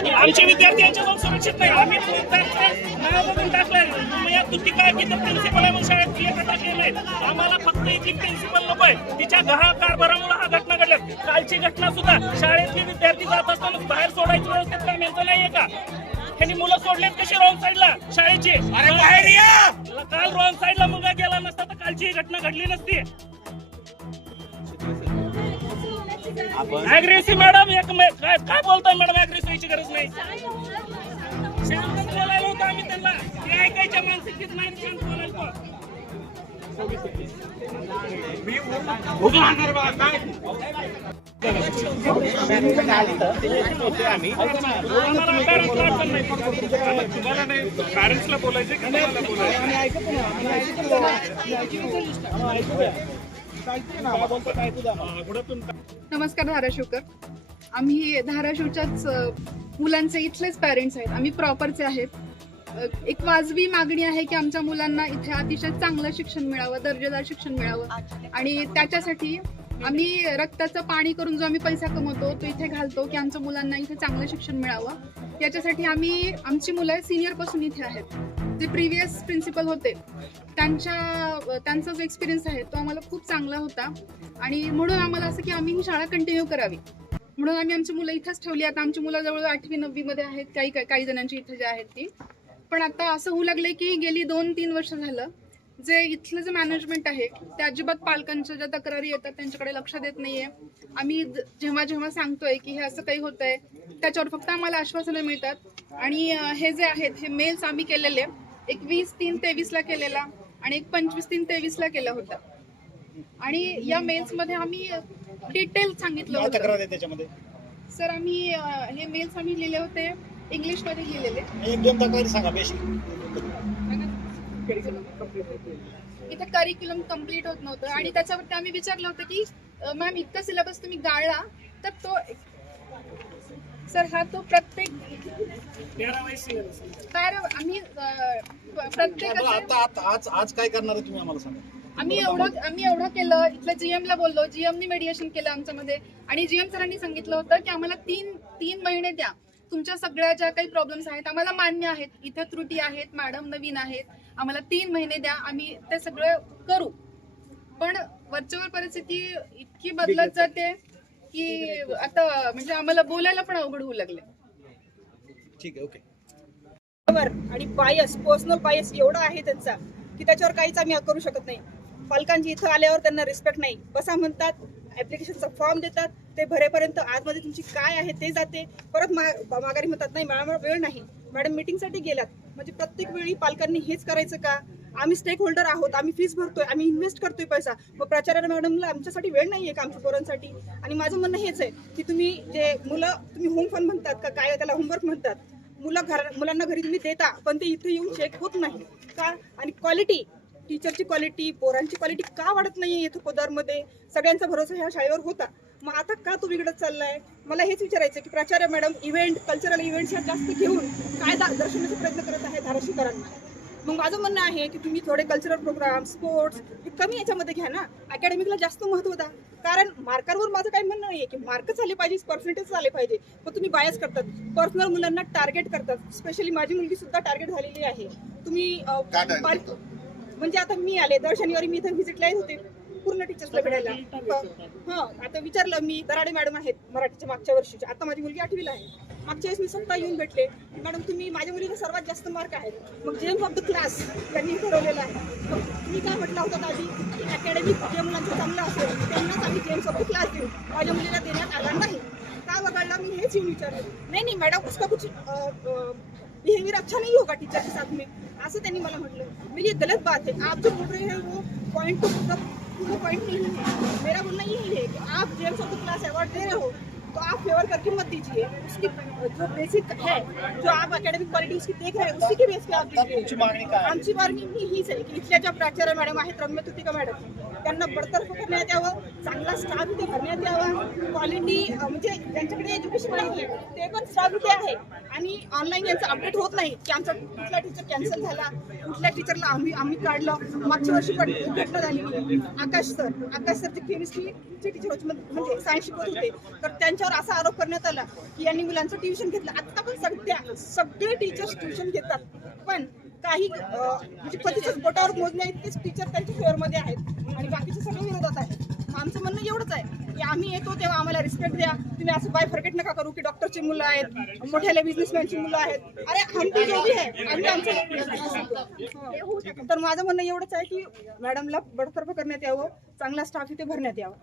आमचे विद्यार्थी यांच्याजवळ सुरक्षित नाही. आम्ही नाव बघून टाकलंय या तुझी काय की प्रिन्सिपल आहे म्हणून शाळेत लेखा टाकलेलं नाही. आम्हाला फक्त इथली प्रिन्सिपल नको आहे. तिच्या कारभारामुळे हा घटना घडल्यात. कालची घटना सुद्धा शाळेतले विद्यार्थी जात असताना बाहेर सोडायची व्यवस्थित काम यांचं नाहीये का? त्यांनी मुलं सोडलेत कशी रॉंग साईडला शाळेची? काल रॉंग साईडला मुलगा गेला नसता तर कालची ही घटना घडली नसती. अग्रेसिव्ह मॅडम काय बोलताय मॅडम? अग्रेसिव्हची गरज नाही. शांत बोलायला होतं आम्ही त्यांना. ते ऐकायच्या मानसिकतेत नाही शांत बोलायला. पॅरेंट्सला बोलायचं की मला बोलायचं? नमस्कार धाराशिवकर. आम्ही धाराशिवच्याच मुलांचे इथलेच पॅरेंट्स आहेत. आम्ही प्रॉपरचे आहेत. एक वाजवी मागणी आहे की आमच्या मुलांना इथे अतिशय चांगलं शिक्षण मिळावं, दर्जेदार शिक्षण मिळावं आणि त्याच्यासाठी आम्ही रक्ताचं पाणी करून जो आम्ही पैसा कमवतो तो इथे घालतो की आमच्या मुलांना इथे चांगलं शिक्षण मिळावं. याच्यासाठी आमची मुलं सिनियर पासून इथे आहेत. जे प्रिव्हियस प्रिन्सिपल होते त्यांचा जो एक्सपिरियन्स आहे तो आम्हाला खूप चांगला होता आणि म्हणून आम्हाला असं की आम्ही ही शाळा कंटिन्यू करावी म्हणून आम्ही आमची मुलं इथंच ठेवली. आता आमची मुलं जवळ 8वी 9वी मध्ये आहेत. काही जणांची इथे जे आहेत ती. पण आता असं होऊ लागलंय की गेली 2-3 वर्ष झालं जे इथलं जे मॅनेजमेंट आहे ते अजिबात पालकांच्या ज्या तक्रारी येतात त्यांच्याकडे लक्ष देत नाहीये. आम्ही जेव्हा सांगतोय की हे असं काही होतंय त्याच्यावर फक्त आम्हाला आश्वासनं मिळतात आणि हे जे आहेत हे मेल्स आम्ही केलेले एक 20-3-23 केलेला आणि एक 25-3-23 केला होता आणि या मेल्स मध्ये आम्ही डिटेल सांगितलं होतं. सर आम्ही हे मेल्स आम्ही लिहिले होते इंग्लिश मध्ये लिहिलेले. इथे करिक्युलम कम्प्लीट होत नव्हतं आणि त्याच्यावरती आम्ही विचारलं होतं की मॅम इतका सिलेबस तुम्ही गाळला तर तो सर हा तो प्रत्येक आम्ही प्रत्येक आज काय करणार आहे तुम्ही आम्हाला सांगा. आम्ही एवढं केलं. इथल्या GM ला बोललो. GM मेडिएशन केलं आमच्यामध्ये आणि GM सरांनी सांगितलं होतं की आम्हाला 3 महिने द्या. तुमच्या सगळ्या ज्या काही प्रॉब्लेम्स आहेत आम्हाला मान्य आहेत. इथे त्रुटी आहेत. मॅडम नवीन आहेत. आम्हाला 3 महिने द्या. आम्ही ते सगळं करू. पण वरच्यावर परिस्थिती इतकी बदलत जाते की आता म्हणजे आम्हाला बोलायला पण अवघड होऊ लागले. ठीक आहे. ओके. आणि बायस पर्सनल बायस एवढा आहे त्यांचा की त्याच्यावर काहीच आम्ही करू शकत नाही. पालकांची इथं आल्यावर त्यांना रिस्पेक्ट नाही. बसा म्हणतात, ऍप्लिकेशनचा फॉर्म देतात, ते भरेपर्यंत आतमध्ये तुमची काय आहे ते जाते. परत माघारी म्हणतात नाही मॅडम वेळ नाही. मॅडम मीटिंगसाठी गेलात. म्हणजे प्रत्येक वेळी पालकांनी हेच करायचं का? आम्ही स्टेक होल्डर आहोत. आम्ही फीस भरतोय. आम्ही इन्व्हेस्ट करतोय पैसा. मग प्राचार्य मॅडमला आमच्यासाठी वेळ नाहीये का आमच्या पोरांसाठी? आणि माझं म्हणणं हेच आहे की तुम्ही तुम्ही होम फंड म्हणतात का काय त्याला होमवर्क म्हणतात. मुलांना घरी तुम्ही देता पण ते इथे येऊन चेक होत नाही का? आणि क्वालिटी टीचरची क्वालिटी पोरांची क्वालिटी का वाढत नाहीये इथं कोदारमध्ये? सगळ्यांचा भरोसा ह्या शाळेवर होता. मग आता का तो बिघडत चाललाय? मला हेच विचारायचं की प्राचार्य मॅडम कल्चरल इव्हेंट्स ह्या जास्त घेऊन काय दर्शवण्याचा प्रयत्न करत आहे धाराशिवकरांना. मग माझं म्हणणं आहे की तुम्ही थोडे कल्चरल प्रोग्राम स्पोर्ट्स हे कमी याच्यामध्ये घ्या ना. अकॅडमिकला जास्त महत्त्व द्या. कारण मार्कांवर माझं काही म्हणणं नाही की मार्क झाले पाहिजे, पर्सेंटेज झाले पाहिजे. पण तुम्ही बायस करतात. पर्सनल मुलांना टार्गेट करतात. स्पेशली माझी मुलगी सुद्धा टार्गेट झालेली आहे. तुम्ही म्हणजे आता मी आले दर शनिवारी मी इथे व्हिजिटला येत होते पूर्ण टीचर्सला भेटायला. आता विचारलं मी दराडे मॅडम आहेत मराठीच्या मागच्या वर्षीच्या. आता माझी मुलगी 8वीला आहे. मागच्या वेळेस मी स्वतः येऊन भेटले. मॅडम तुम्ही माझ्या मुलीला सर्वात जास्त मार्क आहेत. मग जेम्स ऑफ द क्लास त्यांनी ठरवलेलं आहे. मग तुम्ही काय म्हटलं होतं आधी की अकॅडमिक जे मुलांचं चांगलं असेल त्यांनाच आम्ही जेम्स ऑफ द क्लास देऊ. माझ्या मुलीला देण्यात आला नाही. का वगळला? मी हेच येऊन विचारलं. नाही मॅडम उसका कुछ बिहेवियर अच्छा नहीं होगा टीचर के साथ में, ऐसे त्यांनी मला म्हटलं. मेरी ये गलत बात है. आप जो बोल रहे हैं वो पॉइंट टू पॉइंट नहीं है. मेरा बोलना यही है कि आप gems of the class award दे रहे हो तो आप फेवर करके मत दीजिए. उसकी जो बेसिक है जो आप अकेडमिक क्वालिटी उसकी देख रहे हैं उसी के बेस पे आप दीजिए. आमची मागणी हीच आहे की इथल्या ज्या प्राचार्य मॅडम आहेत रम्य तुतिका मॅडम त्यांना बडतर्फ करण्यात यावं. चांगला स्टाफ इथे भरण्यात यावा. क्वालिटी म्हणजे ज्यांच्याकडे एज्युकेशन नाही ते पण जागृती आहे आणि ऑनलाईन यांचं अपडेट होत नाही की आमचा कुठला टीचर कॅन्सल झाला, कुठल्या टीचरला आम्ही काढलं. मागच्या वर्षी पण घटना झालेली. आकाश सर जे केमिस्ट्रीचे टीचर होते म्हणजे सायन्स शिकवत होते, तर त्यांच्यावर असा आरोप करण्यात आला की यांनी मुलांचं ट्युशन घेतलं. आता पण सगळे टीचर्स ट्युशन घेतात, पण काही म्हणजे कधीच बोटावर मोजण्या इतकेच टीचर त्यांच्या फेवरमध्ये आहेत आणि बाकीचे सगळे विरोधात आहेत. आमचं म्हणणं एवढंच आहे की आम्ही येतो तेव्हा आम्हाला रिस्पेक्ट द्या. तुम्ही असं बाय फॉरगेट नका करू की डॉक्टरची मुलं आहेत, मोठ्याल्या बिझनेसमॅनची मुलं आहेत. अरे आमची जो भी आहे आम्ही आमचं. तर माझं म्हणणं एवढंच आहे की मॅडमला बडतर्फ करण्यात यावं, चांगला स्टाफ इथे भरण्यात यावं.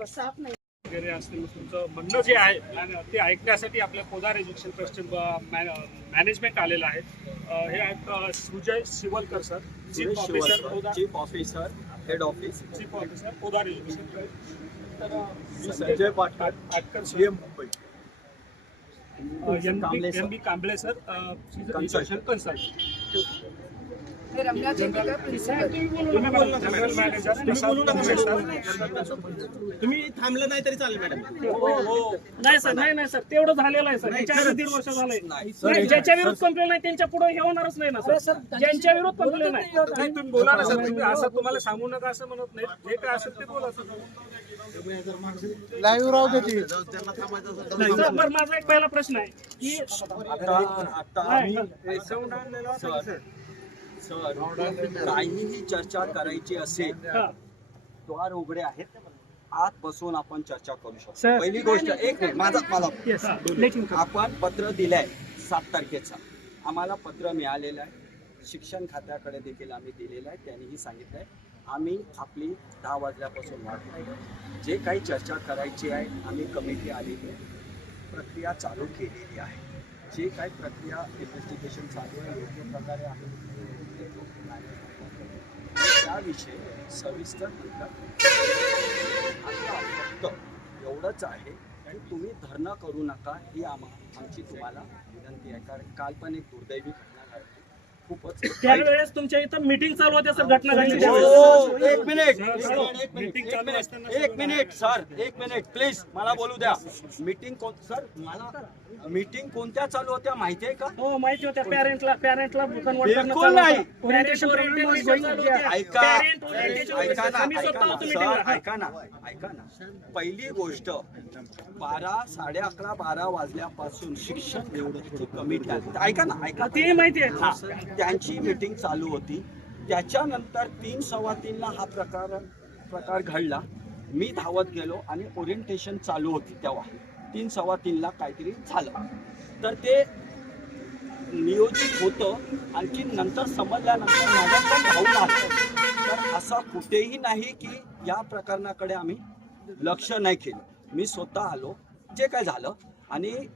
बस साफ नाही वगैरे असतील तुमचं म्हणणं जे आहे आणि ते ऐकण्यासाठी आपल्या पोदार एज्युकेशन ट्रस्टचे मॅनेजमेंट आलेलं आहे. हे आहेत Sujay Shivalkar sir, chief officer Podar, chief officer head office, chief officer Podar education trust. तर Sanjay Patkar sir, CM Mumbai, M B. Kamble sir, education consultant. Ramya Jayantikar principal. General manager Prasad Kamble sir. तुम्ही थांबलं नाही तरी चालेल मॅडम. नाही सर, नाही सर, तेवढं झालेलं आहे सर. त्याच्या आधी 1.5 वर्ष झालंय. नाही, ज्याच्या विरुद्ध कंप्लेंट नाही त्यांच्या पुढे हे होणारच नाही ना सर. ज्यांच्या विरुद्ध कंप्लेंट नाही तुम्ही बोला ना सर. तुम्ही असं तुम्हाला सांगू नका असं म्हणत नाही. जे काय असेल ते बोला सर. लाईव्ह राहू देते. सर, बरं, माझा एक पहिला प्रश्न आहे की काहीही चर्चा करायची असेल द्वार उघडे आहेत, आत बसून आपण चर्चा करू शकतो. पहिली गोष्ट, एक मिनिट मला आपण पत्र दिलंय 7 तारखेचा. आम्हाला पत्र मिळालेलं आहे, शिक्षण खात्याकडे देखील आम्ही दिलेलं आहे. त्यांनीही सांगितलंय आम्ही आपली 10 वाजल्यापासून वाट, जे काही चर्चा करायची आहे आम्ही कमिटी आलेली आहे, प्रक्रिया चालू केलेली आहे. जे काही प्रक्रिया इन्व्हेस्टिगेशन चालू आहे योग्य प्रकारे आम्ही त्याविषयी सविस्तर म्हणतात. आता फक्त एवढंच आहे की तुम्ही धरणं करू नका ही आमची तुम्हाला विनंती आहे. कारण काल पण एक दुर्दैवी घटना घडली. खूपच त्यावेळेस तुमच्या इथं मीटिंग चालू होती सर, घटना घडली. एक मिनिट प्लीज मला बोलू द्या. मीटिंग कोणत्या चालू होत्या माहितीये का? हो, माहिती होत्या. पॅरेंटला बिलकुल नाही. ऐका ना. पहिली गोष्ट 11:30 वाजल्यापासून शिक्षण निवडणुकीची कमिटी आली. ऐका ते माहिती आहे. त्यांची मीटिंग चालू होती. त्याच्यानंतर 3 सव्वा 3ला हा प्रकार घडला. मी धावत गेलो आणि ओरिएंटेशन चालू होती तेव्हा 3 सव्वा 3ला काहीतरी झालं. तर ते नियोजित होतं. आणखी नंतर समजल्यानंतर मॅडम पण धावून आलं. तर असं कुठेही नाही की या प्रकरणाकडे आम्ही लक्ष नाही केलं. मी स्वतः आलो, जे काय झालं, आणि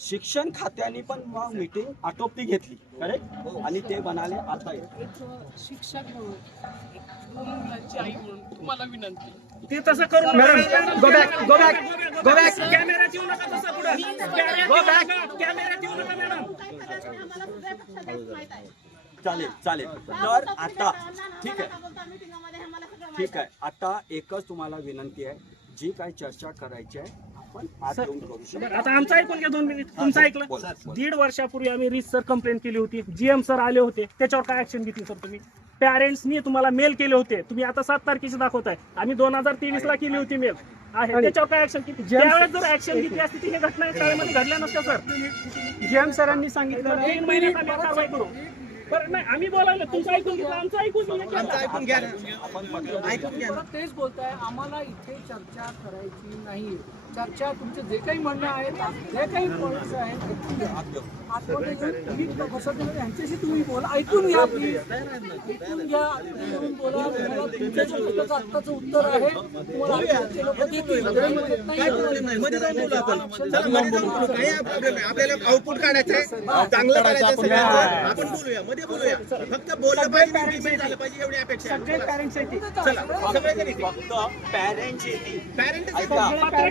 शिक्षण खात्याने पण मग मीटिंग आटोपती घेतली. करेक्ट. आणि ते म्हणाले आता शिक्षक म्हणून मुलांची आई म्हणून तुम्हाला विनंती. ते तसं करू नका. Go back. कॅमेऱ्यात येऊ नका तसं पुढे. कॅमेऱ्यात येऊ नका मॅडम. चालेल. तर आता ठीक आहे. आता एकच तुम्हाला विनंती आहे, जी काही चर्चा करायची आहे आपण आज येऊन करू शकतो. आता आमचं ऐकून घ्या 2 मिनिट. तुमचं ऐकलं. 1.5 वर्षापूर्वी आम्ही रिसर कंप्लेंट केली होती. GM सर आले होते. त्याच्यावर काय ऍक्शन घेतली सर तुम्ही? पॅरेंट्सनी तुम्हाला मेल केले होते. तुम्ही आता 7 तारखेची दाखवताय. आम्ही 2023ला केली होती मेल आहे. त्याच्यावर काय ऍक्शन घेतली? त्यावेळेस जर ऍक्शन घेतली असती ती हे घटना शाळेमध्ये घडल्या नसत्या सर. GM सरांनी सांगितलं 1 महिन्यात आम्ही कारवाई करू. बरं, नाही, आम्ही बोलावलं, तुमचं ऐकून घेतलं, आमचं ऐकून घ्या. मला तेच बोलताय, आम्हाला इथे चर्चा करायची नाही. चर्चा तुमचे जे काही म्हणणं आहेत, जे काही पॉईंट्स आहेत ऐकून घ्या. आतमध्ये येऊन तुम्ही बसत नाही, यांच्याशी तुम्ही बोला, ऐकून घ्या. ऐकून घ्या, ऐकून बोला. तुम्हाला तुमच्या ज्या प्रश्नाचं आत्ताचं उत्तर आहे तुम्हाला आमचे लोक देतील. काय प्रॉब्लेम नाही, मध्ये जाऊन बोलू आपण. चला मध्ये जाऊन बोलू. काही प्रॉब्लेम नाही. आपल्याला आउटपुट काढायचंय, चांगलं करायचं सगळ्यांचं. आपण बोलूया, मध्ये बोलूया. फक्त बोललं पाहिजे, implement झालं पाहिजे एवढी अपेक्षा आहे. सगळे पॅरेंट्स आहेत. चला सगळे फक्त पॅरेंट्स येतील. पॅरेंट ऐका.